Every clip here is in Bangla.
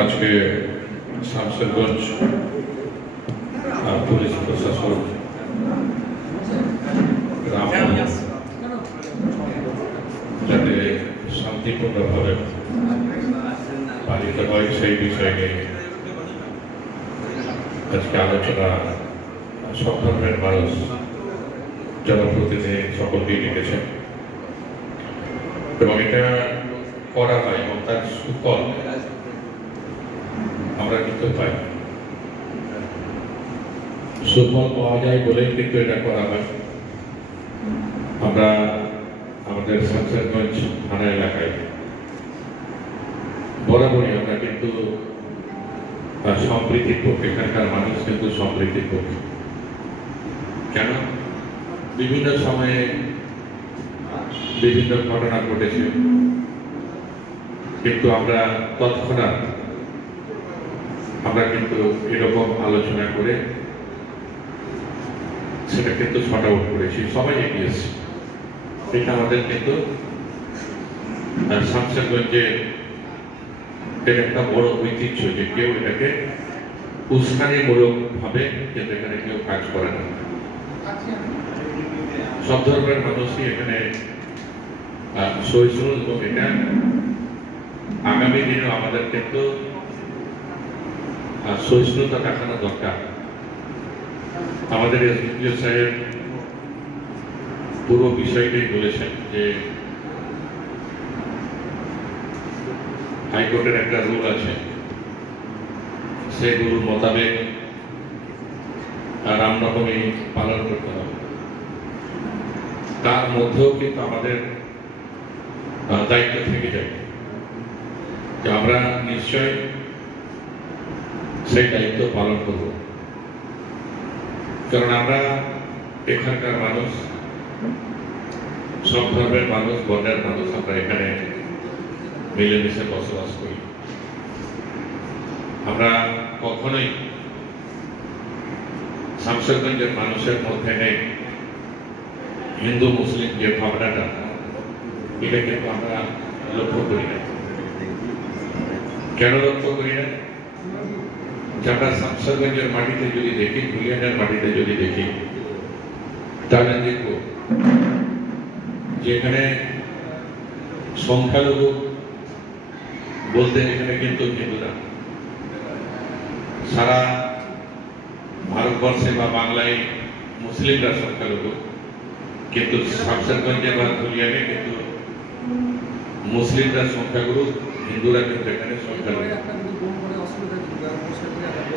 আজকে শামসেরগঞ্জ পুলিশ প্রশাসন যাতে শান্তিপূর্ণভাবে পালিত হয় সেই বিষয়ে নিয়ে আজকে আলোচনা সব ধর্মের মানুষ জনপ্রতিনিধি সকলকেই ডেকেছেন এবং এটা করা হয় এবং তার সুফল আমরা কিন্তু পাই। সুফল পাওয়া যায় বলেই কিন্তু এটা করা হয়। আমরা আমাদের শামসেরগঞ্জ থানা এলাকায় বরাবরই আমরা কিন্তু সম্প্রীতির পক্ষে, এখানকার মানুষ কিন্তু সম্প্রীতির পক্ষে। কেন? বিভিন্ন সময়ে বিভিন্ন ঘটনা ঘটেছে, কিন্তু আমরা তৎক্ষণাৎ আমরা কিন্তু এরকম আলোচনা করে সেটা কিন্তু শর্ট আউট করেছি, সবাই এগিয়েছে। এটা আমাদের কিন্তু শামসেরগঞ্জের এটা একটা বড় ঐতিহ্য যে কেউ এটাকে উস্কানিমূলক ভাবে কিন্তু এখানে কেউ কাজ করে না। সব ধর্মের মানুষই এখানে সহিষ্ণু এবং এটা আগামী দিনেও আমাদের কিন্তু সহিষ্ণুতা দেখানো দরকার। আমাদের এসডিপিও সাহেব পুরো বিষয়টাই বলেছেন যে হাইকোর্টের একটা রুল আছে, সেই রুল মোতাবেক রামনবমী পালন করতে হবে। তার মধ্যেও কিন্তু আমাদের দায়িত্ব থেকে যায় যে আমরা নিশ্চয় সেই দায়িত্ব পালন করব, কারণ আমরা এখানকার মানুষ, সব ধর্মের মানুষ, বর্ণের মানুষ, আমরা এখানে মিলেমিশে বসবাস করি। আমরা কখনোই শামসেরগঞ্জের মানুষের মধ্যে নেই হিন্দু মুসলিম যে ভাবনাটা, এটা কিন্তু আমরা লক্ষ্য করি না। কেন লক্ষ্য করি না? যে আমরা শামসেরগঞ্জের মাটিতে যদি দেখি, ধুলিয়ানের মাটিতে যদি দেখি, তাহলে দেখব যেখানে সংখ্যালঘু বলতে এখানে কিন্তু হিন্দুরা, সারা ভারতবর্ষে বা বাংলায় মুসলিমরা সংখ্যালঘু, কিন্তু শামসেরগঞ্জে বা ধুলিয়ানে কিন্তু মুসলিমরা সংখ্যাগুরু, হিন্দুরা কিন্তু এখানে সংখ্যালঘু।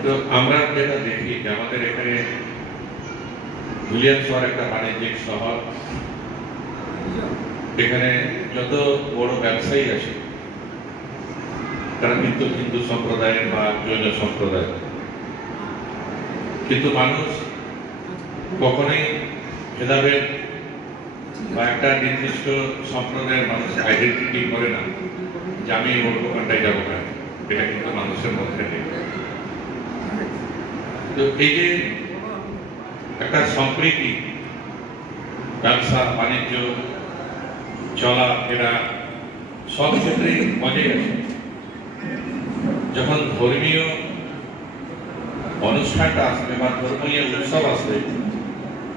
তো আমরা যেটা দেখি যে আমাদের এখানে ধুলিয়ান শহর একটা বাণিজ্যিক শহর, এখানে যত বড় ব্যবসায়ী আছে তারা কিন্তু হিন্দু সম্প্রদায়ের বা জৈন সম্প্রদায়, কিন্তু মানুষ কখনোই ভেদাভেদ বা একটা নির্দিষ্ট সম্প্রদায়ের মানুষ আইডেন্টিটি করে না যে আমি ওর দোকানটায় যাবো কেন, এটা কিন্তু মানুষের মধ্যে নেই। তো এই যে একটা সম্প্রীতি, ব্যবসা বাণিজ্য চলাফেরা সব ক্ষেত্রেই বজায় আছে। যখন ধর্মীয় অনুষ্ঠানটা আসবে বা ধর্মীয় উৎসব আসবে,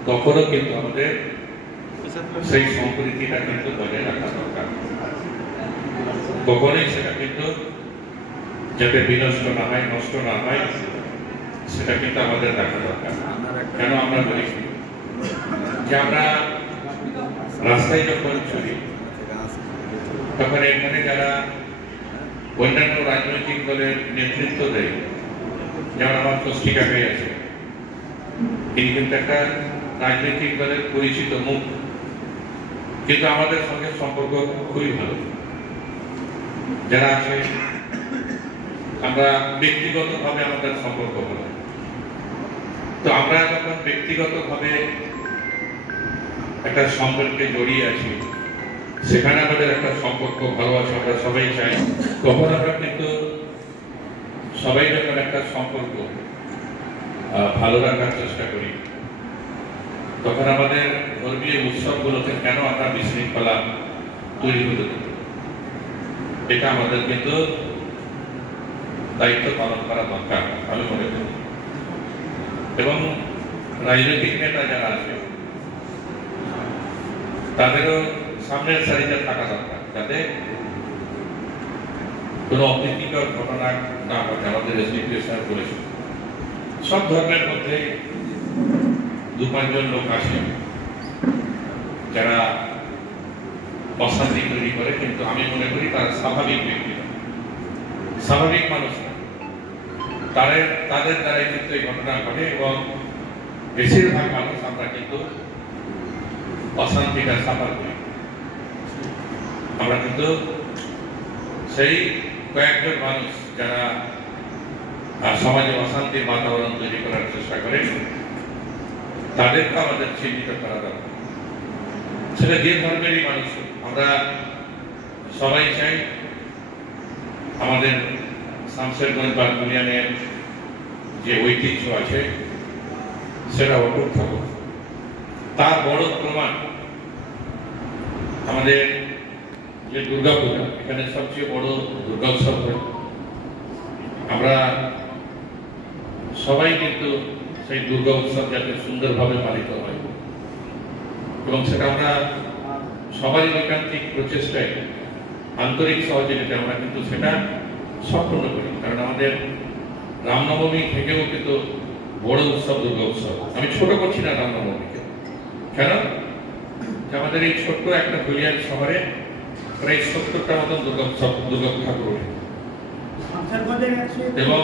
তখনও কিন্তু আমাদের সেই সম্প্রীতিটা কিন্তু বজায় রাখা দরকার। কখনোই সেটা কিন্তু যাতে বিনষ্ট না হয়, নষ্ট না হয়, সেটা কিন্তু আমাদের দেখা দরকার। কেন আমরা বলি যে আমরা রাস্তায় যখন চলি তখন এখানে যারা অন্যান্য রাজনৈতিক দলের নেতৃত্ব দেয়, যেমন আমার কষ্টি কাকাই আছে, তিনি কিন্তু একটা রাজনৈতিক দলের পরিচিত মুখ, কিন্তু আমাদের সঙ্গে সম্পর্ক খুবই ভালো। যারা আছে আমরা ব্যক্তিগতভাবে আমাদের সম্পর্ক ভালো। তো আমরা যখন ব্যক্তিগতভাবে একটা সম্পর্কে জড়িয়ে আছি, সেখানে আমাদের একটা সম্পর্ক ভালোবাসা আমরা সবাই চাই, তখন আমরা কিন্তু সবাই যখন একটা সম্পর্ক ভালো রাখার চেষ্টা করি, তখন আমাদের ধর্মীয় উৎসবগুলোতে কেন আমরা বিশৃঙ্খলা তৈরি হতে দেব। এটা আমাদের কিন্তু দায়িত্ব পালন করা দরকার আমি মনে করি। এবং রাজনৈতিক নেতা যারা আছে তাদেরও সামনের সারিতে থাকা দরকার, যাতে কোনো অপ্রীতিকর ঘটনা না ঘটে। আমাদের এসডিপি স্যার বলেছেন সব ধর্মের মধ্যে 2-5 জন লোক আসে যারা অশান্তি তৈরি করে, কিন্তু আমি মনে করি তারা স্বাভাবিক ব্যক্তি, স্বাভাবিক মানুষ না। তাদের দ্বারাই কিন্তু এই ঘটনা ঘটে এবং বেশিরভাগ মানুষ আমরা কিন্তু অশান্তিটা সাফার করি। আমরা কিন্তু সেই কয়েকজন মানুষ যারা সমাজে অশান্তির বাতাবরণ তৈরি করার চেষ্টা করে তাদেরকে আমাদের চিহ্নিত করা দরকার। সেটা যে ধর্মেরই মানুষ, আমরা সবাই চাই আমাদের শামশেরগঞ্জ বা দুনিয়ানের যে ঐতিহ্য আছে সেটা অটুট থাকুক। তার বড় প্রমাণ আমাদের যে দুর্গাপূজা, এখানে সবচেয়ে বড় দুর্গা উৎসব হয়। আমরা সবাই কিন্তু সেই দুর্গা উৎসব যাতে সুন্দরভাবে পালিত হয় এবং সেটা আমরা সবাই ঐকান্তিক প্রচেষ্টায় আন্তরিক সহযোগিতা আমরা কিন্তু সেটা সম্পূর্ণ করি। কারণ আমাদের রামনবমী থেকেও কিন্তু বড় উৎসব দুর্গা উৎসব। আমি ছোট করছি না রামনবমীকে, কেন আমাদের এই ছোট্ট একটা হুলিয়ান শহরে প্রায় 70টা মতন দুর্গা উৎসব দুর্গা ঠাকুর এবং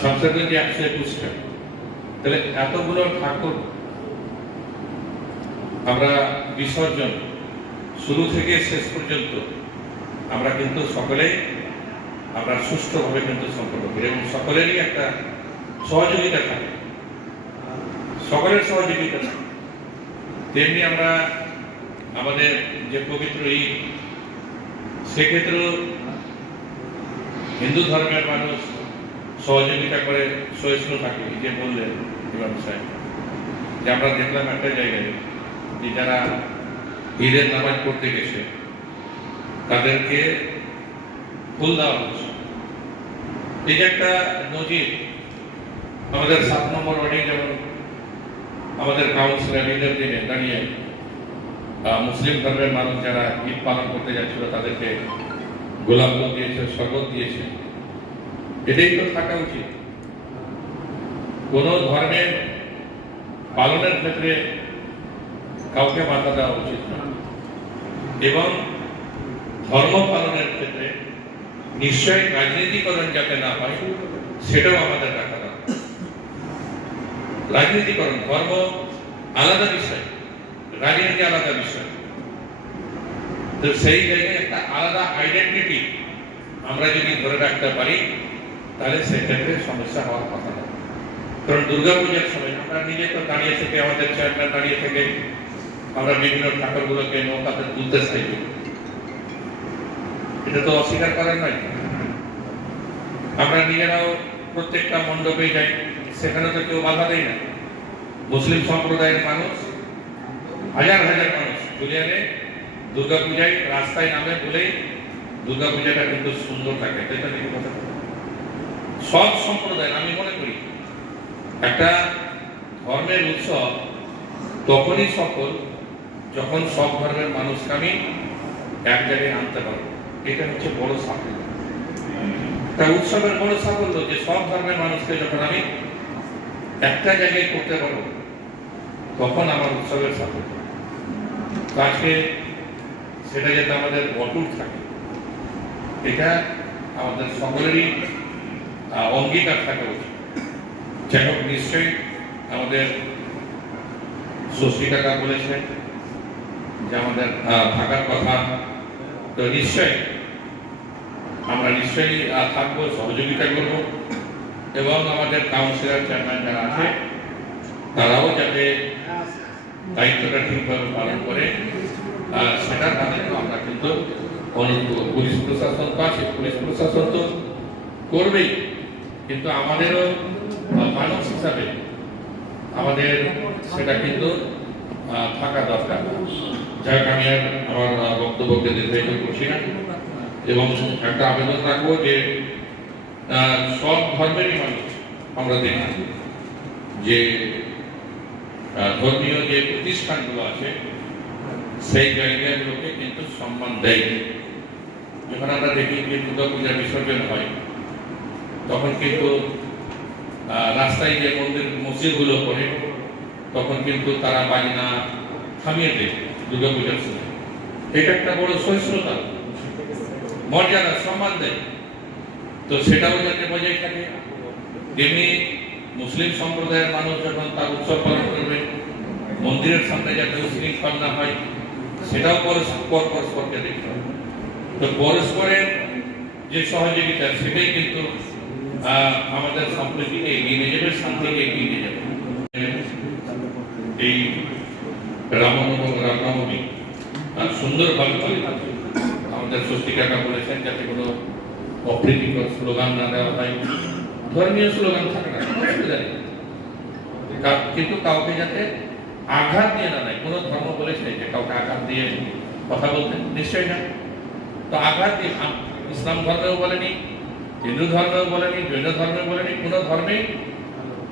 শামশেরগঞ্জে 121টা। তাহলে এতগুলো ঠাকুর আমরা বিসর্জন শুরু থেকে শেষ পর্যন্ত আমরা কিন্তু সকলেই আমরা সুষ্ঠুভাবে কিন্তু সম্পন্ন করি এবং সকলেরই একটা সহযোগিতা থাকে, সকলের সহযোগিতা থাকে। তেমনি আমরা আমাদের যে পবিত্র ঈদ, সেক্ষেত্রেও হিন্দু ধর্মের মানুষ সহযোগিতা করে সহিষ্ণু থাকে। যে বললেন ইমাম সাহেব যে আমরা দেখলাম একটা জায়গায় যে যারা ঈদের নামাজ পড়তে গেছে তাদেরকে ফুল দেওয়া হচ্ছে। এই যে একটা নজির আমাদের 7 নম্বর ওয়ার্ডে, যেমন আমাদের কাউন্সিলর ঈদের দিনে দাঁড়িয়ে মুসলিম ধর্মের মানুষ যারা ঈদ পালন করতে যাচ্ছিল তাদেরকে গোলাপ ফুল দিয়েছে, শরবত দিয়েছে। এটাই তো থাকা উচিত। কোন ধর্মের পালনের ক্ষেত্রে কাউকে বাধা দেওয়া উচিত না এবং ধর্ম পালনের ক্ষেত্রে নিশ্চয়ই রাজনীতিকরণ যাতে না হয় সেটাও আমাদের রাখা দরকার। রাজনীতিকরণ, ধর্ম আলাদা বিষয়, রাজনীতি আলাদা বিষয়। তো সেই জায়গায় একটা আলাদা আইডেন্টিটি আমরা যদি ধরে রাখতে পারি তাহলে সেক্ষেত্রে সমস্যা হওয়ার কথা না। কারণ দুর্গাপূজার সময় আমরা নিজে তো দাঁড়িয়ে থেকে, আমাদের চেয়ারম্যান দাঁড়িয়ে থেকে আমরা বিভিন্ন ঠাকুরগুলোকে নৌকাতে তুলতে চাই, এটা তো অস্বীকার করার নয়। আমরা নিজেরাও প্রত্যেকটা মণ্ডপে যাই, সেখানে তো কেউ বাধা দেয় না। মুসলিম সম্প্রদায়ের মানুষ, হাজার হাজার মানুষ দুনিয়াতে দুর্গাপূজায় রাস্তায় নামে বলেই দুর্গাপূজাটা কিন্তু সুন্দর থাকে। এটা নাকি কথা, সব সম্প্রদায় আমি মনে করি একটা ধর্মের উৎসব তখনই সফল যখন সব ধর্মের মানুষকে আমি এক জায়গায় আনতে পারবো। এটা হচ্ছে বড় সাফল্য। তা উৎসবের বড় সাফল্য যে সব ধর্মের মানুষকে যখন আমি একটা জায়গায় করতে পারবো তখন আমার উৎসবের সাফল্য। আজকে সেটা যাতে আমাদের অটুট থাকে, এটা আমাদের সকলেরই অঙ্গীকার থাকা উচিত। যাই হোক, নিশ্চয়ই আমাদের ষষ্ঠী কাকা বলেছেন যে আমাদের থাকার কথা, তো নিশ্চয়ই আমরা নিশ্চয়ই থাকবো, সহযোগিতা করব এবং আমাদের কাউন্সিলর চেয়ারম্যান যারা আছে তারাও যাতে দায়িত্বটা ঠিকভাবে পালন করে সেটা তাদেরকে আমরা কিন্তু পুলিশ প্রশাসন তো আছে, পুলিশ প্রশাসন তো করবেই, কিন্তু আমাদেরও মানুষ হিসাবে আমাদের সেটা কিন্তু থাকা দরকার। যাক, আমি আর আমার বক্তব্যকে দীর্ঘায়িত করছি না এবং একটা আবেদন রাখবো যে সব ধর্মেরই মানুষ আমরা দেখি যে ধর্মীয় যে প্রতিষ্ঠানগুলো আছে সেই জায়গাগুলোকে কিন্তু সম্মান দেয়। যখন আমরা দেখি যে দুর্গা পূজা বিসর্জন হয় তখন কিন্তু রাস্তায় যে মসজিদগুলো করে তখন কিন্তু তারা বাজনা থামিয়ে দেয় দুর্গা পূজার সময়। এটা একটা বড় সহিষ্ণুতা, মর্যাদা, সম্মান দেয়। তো সেটাও যাতে বজায় থাকে, যেমনি মুসলিম সম্প্রদায়ের মানুষ যখন তার উৎসব পালন করবে মন্দিরের সামনে যাতে উশৃঙ্খল না হয় সেটাও পরস্পরকে দেখতে হবে। তো পরস্পরের যে সহযোগিতা সেটাই কিন্তু আমাদের সম্প্রীতিকে এগিয়ে নিয়ে যাবে, শান্তিকে এগিয়ে নিয়ে যাবে। এই রামনবমী সুন্দরভাবে পালিত হবে। আমাদের ষষ্ঠী কাকা বলেছেন যাতে কোনো অপ্রীতিকর স্লোগান না দেওয়া হয়, ধর্মীয় স্লোগান থাকে না, অসুবিধা নেই, কিন্তু কাউকে যাতে আঘাত দিয়ে না দেয়। কোনো ধর্ম বলেছে যে কাউকে আঘাত দিয়ে কথা বলতে? নিশ্চয়ই না। তো আঘাত দিয়ে ইসলাম ধর্মেও বলেনি, হিন্দু ধর্মেও বলেনি, জৈন ধর্মেও বলেনি, কোনো ধর্মেই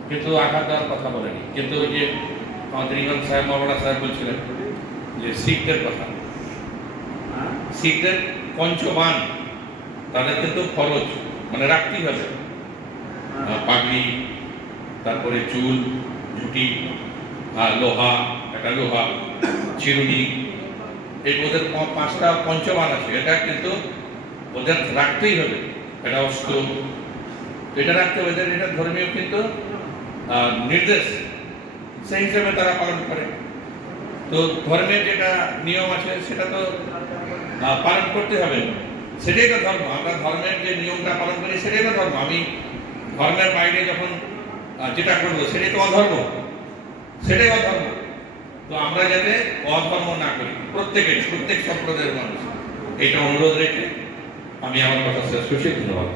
কিন্তু আঘাত দেওয়ার কথা বলেনি। কিন্তু ওই যে আমাদের ইমাম সাহেব, মৌলানা সাহেব বলছিলেন যে শিখদের কথা, শিখদের পঞ্চবান তাদের কিন্তু ফরজ মানে রাখতেই হবে, পাগড়ি, তারপরে চুল, ঝুটি, লোহা, একটা লোহা, চিরুনি, এই ওদের 5টা পঞ্চবান আছে, এটা কিন্তু ওদের রাখতেই হবে। এটা অস্ত্র, এটা রাখতে হবে, এটা ধর্মীয় কিন্তু নির্দেশ, সেই হিসেবে তারা পালন করে। তো ধর্মের যেটা নিয়ম আছে সেটা তো পালন করতে হবে, সেটাই তো ধর্ম। আমরা ধর্মের যে নিয়মটা পালন করি সেটাই তো ধর্ম। আমি ধর্মের বাইরে যখন যেটা করবো সেটাই তো অধর্ম, সেটাই অধর্ম। তো আমরা যাতে অধর্ম না করি প্রত্যেক সম্প্রদায়ের মানুষ, এটা অনুরোধ রেখে আমি আমার কথা শেষ করছি। ধন্যবাদ।